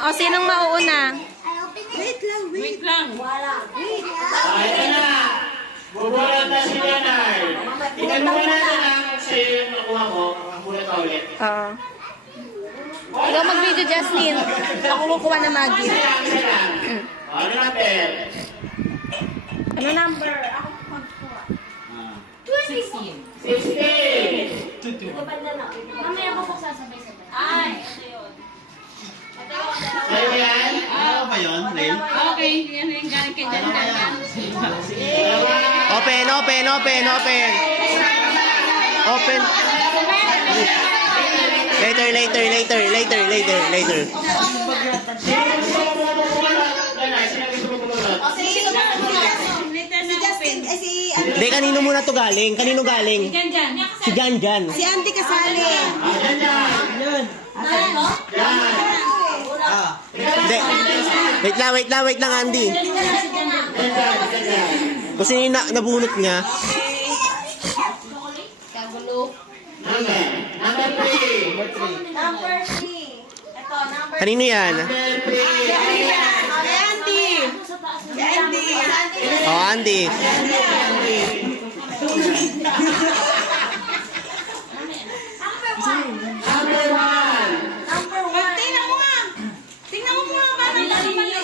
O, sinong mauuna? Wait lang, wait. Wait lang. Ito na. Bubulat na si Leonard. Itanuhan natin lang sa'yo yung nakuha mo. Bulat ka ulit. Oo. Ikaw mag-video, Justin. Ako kukuha na Maggie. Isa lang. Ano natin? Ano number? 16. 16. Mamaya ko po sasabay-sabay. Ay, ito yun. Sa'yo yan? Ano ba yun, Ray? Okay, yan yung galing kay Jan Jan. Open, open, open, open. Open. Later, later, later, later, later, later. Si Justin, si Andy. Hindi, kanino muna to galing? Kanino galing? Jan Jan. Si Jan Jan. Si Andy kasali. Hindi. Wait lang, Andy. Kung sino yung nabunot niya. Number 3. Number 3. Ito, number 3. Kanino yan? Andy. Andy. Oh, Andy. Number 1. Number 1. Tingnan mo nga. Tingnan mo nga. Parang mali.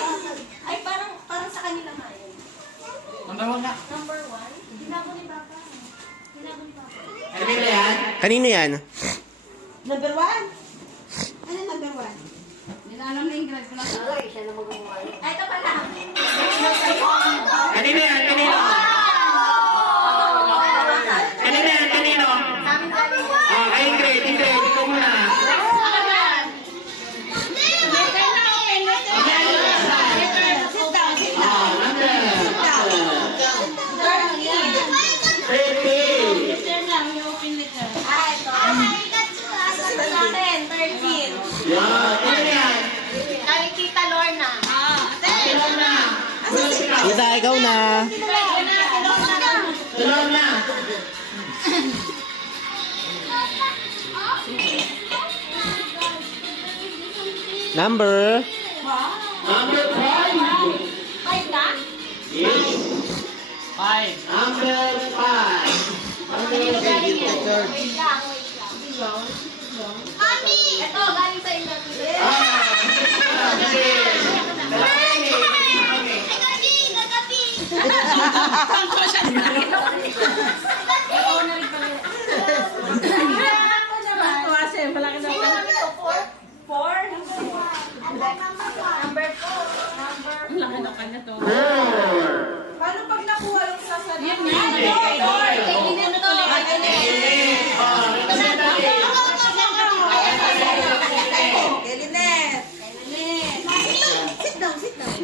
Ay, parang sa kanila nga yun. Number 1 na. Number 1. Ginagawa ni Papa. Ano ba yan? Kanino yan? Number 1. Ano number 1? Hindi na alam na yung grade ko na. Ay, ito pala. Kanino yan? Kanino? Kanino yan? Kanino? Ay, Ingrid. Ingrid. Ikaw muna. Letter lang, yung open letter. Ah, ito. Sasagot natin. 13. Yan. Kanino yan? Kay Tita Lorna. Tulong na. Kita, ikaw na. Tulong na. Number. Number 5. 5 na? Yes. 5. Number 5. Wait lang, wait lang. Mami! Ito, galing sa inyo. Kasi, malaki daw. Number 4. Malaki daw kanya to. Paano pag nakuha yung sasagot? Yan nga. Kelinet. Sit down, sit down.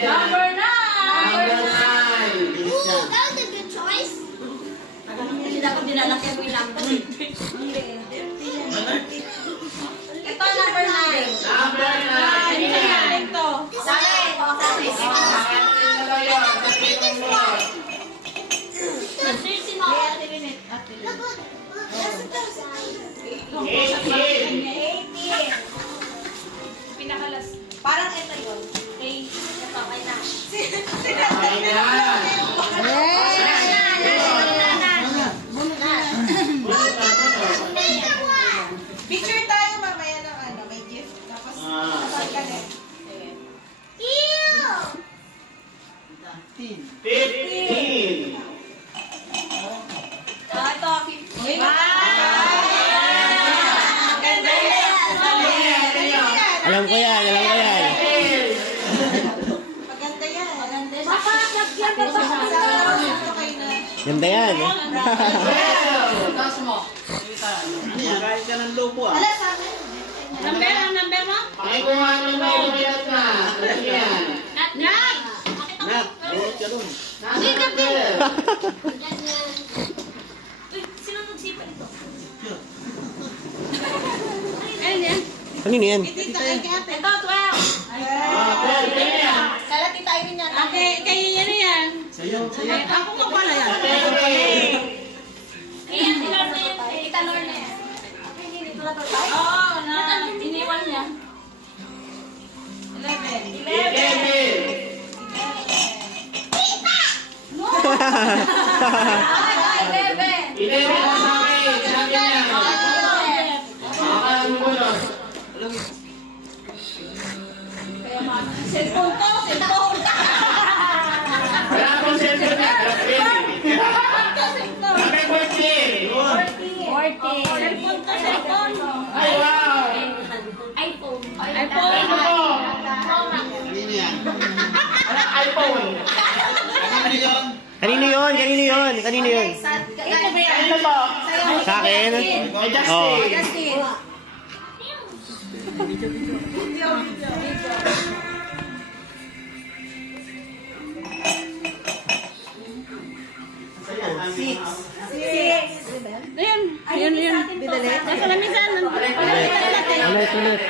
Number 9. Number 9. Ooh, that was a good choice. Ito, number 9. Number 9. Ito. The biggest one. Parang ito yun. Picture tayo mamaya ng ano, may gift. Tapos, kapag ka din. Ew! 15. Ito, 15. Alam ko yan, alam ko yan. Maganda yan. Papa, lagyan mo ba? Ganda yan. Wala sa akin. Number, ang number mo? Pakikuha mo may lumilat na. Ano yan? Nat, Nat! Number. Sino nagsipa ito? Ayun yan. Kanino yan? Ito, ate. Ito, 12. Kala Tita Irene yan. Kaya yan yan. Ay, ako nga pala yan. Tita Lorna yan. Oo, na. 11 na sa akin. Sabi niya. Makakagulo. Cellphone to, cellphone. Wala akong cellphone na. Happy birthday. Cellphone to, cellphone. Ay, wow. iPhone. Ano po? iPhone. Kanino yun? Kanino yun? Kanino yun? Ano po? Sa akin? Ay, Justin. Oh. Justin. Ayun, yun. Nasa lamisan. Ulit.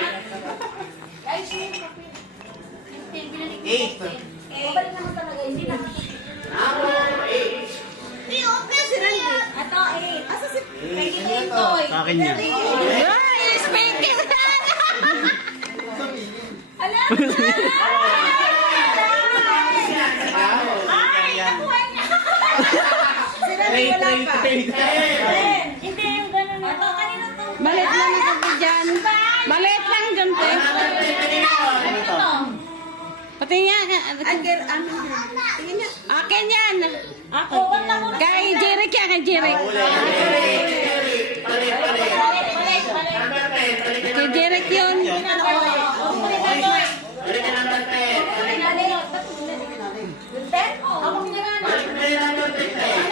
Babalik naman talaga. Hindi na. Ato, asa si Peggy na yung toy? Sa akin yan. Ay, speaking! Ala! Ay, nakuha niya! Wala pa. Hindi yung gano'n. Ato, kanina to. Balit lang ako dyan. Balit lang dyan, te. Ano to? Pati nga. Akin yan. Ako, ba't ako? Kay Jeric yan, kay Jeric. Kay Jeric yun.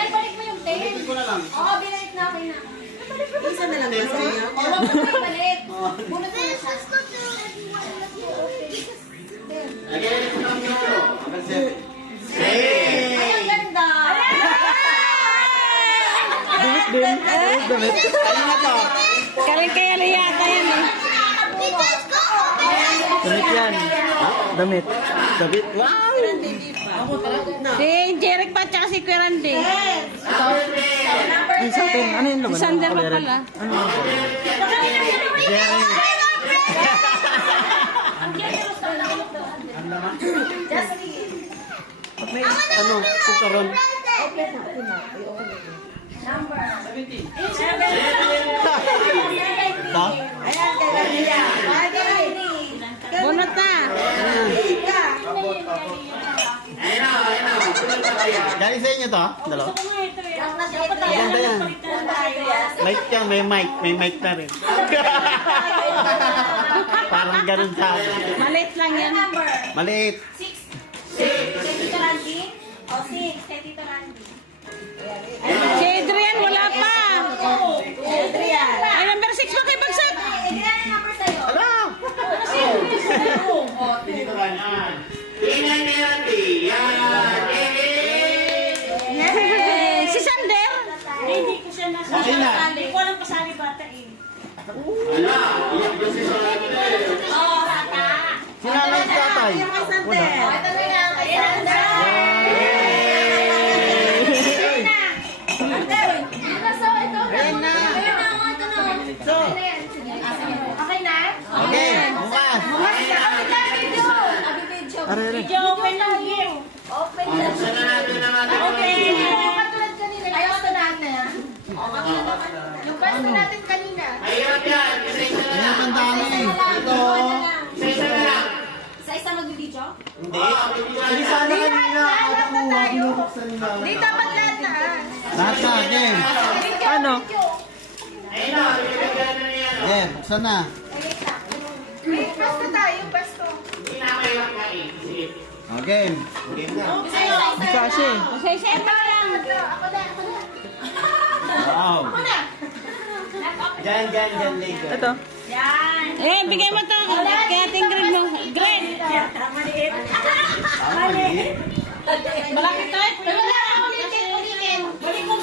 Balik mo yung 10. Oo, binalik na akin na. Isa na lang ba sa'yo? Oo, balik. Bunot mo siya. Ay, ang ganda. Kaling kay Ali yata yan eh. Damit yan. Damit. Damit. Wow! Si Jeric pa tsaka si Kuya Randy. Ay, sa atin. Ano yun Si naman? Sander pa pala. Ano yun? Ano? Kukaron. Ta? Bunot na. Galing sa inyo to? Dalawa? Maganda yan. Mic yan. May mic. May mic na rin. Parang ganun sa akin. Malit lang yan. Maliit. 6. Kay Tito Randy? O, 6. Kay Tito Randy. Si Adrian wala pa. Adrian. Ay, number 6 ba kay Bagsak? Adrian, ang number sa'yo. Ala! Dito ka na. Tingnan niya natin. Yan. Si Sander? Hindi ko siya Okay na. Hindi ko alam pasali bata eh. Ala, iyak ba si Sander? Oo, bata. Sinanay si tatay. Wala. Ito na nga. Ayan na. Ayan na. Okay na? Okay. Bukas. Are. Open lang yun. Open lang. Saan na natin ang ating Okay. Katulad kanina. Ayaw ka natin. Yung best natin kanina. Mahirap yan. Isa-isa na lang. Ang dami. Ito. Isa-isa na lang. Isa-isa mag-video? Hindi. Hindi sana kanina. Ako kuha. Binubuksan na. Di dapat lahat na. Lahat na. Game. Ano? Ayun na. Binibigyan na niya. Game. Buksan na. Wait, basta tayo. Basta. Hindi na kayo kain. Sige. Game. Game na. Kasi. Isa-isa pa lang. Ako na. Wow. Ako na. Diyan later. Ito. Yan. Eh, bigay mo to. Kaya ating grade mo. Grade. Maliit. Maliit. Malaki to eh. Wala ako ulitin. Balik mo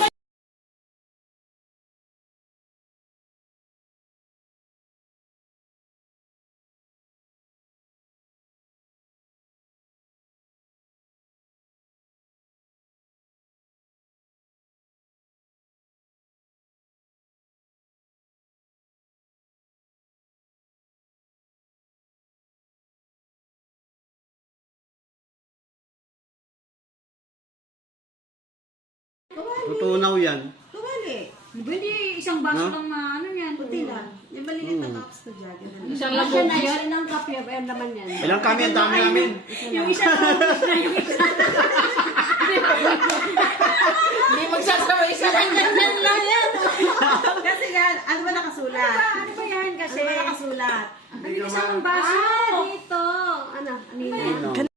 Tutunaw yan. Tumali. Hindi, isang baso No? lang na ano yan. Puti lang. Yung maliliit na cups na dyan. Isang Kasi labo. na yun ng kapya, ayan naman yan. Ilang kami ang dami namin. Yung isa yung isa. Hindi magsasama isa lang ganyan lang yan. Kasi nga, ano ba nakasulat? Ano ba yan kasi? Ano ba nakasulat? Ang isang baso. Dito. Ano? Ano yun?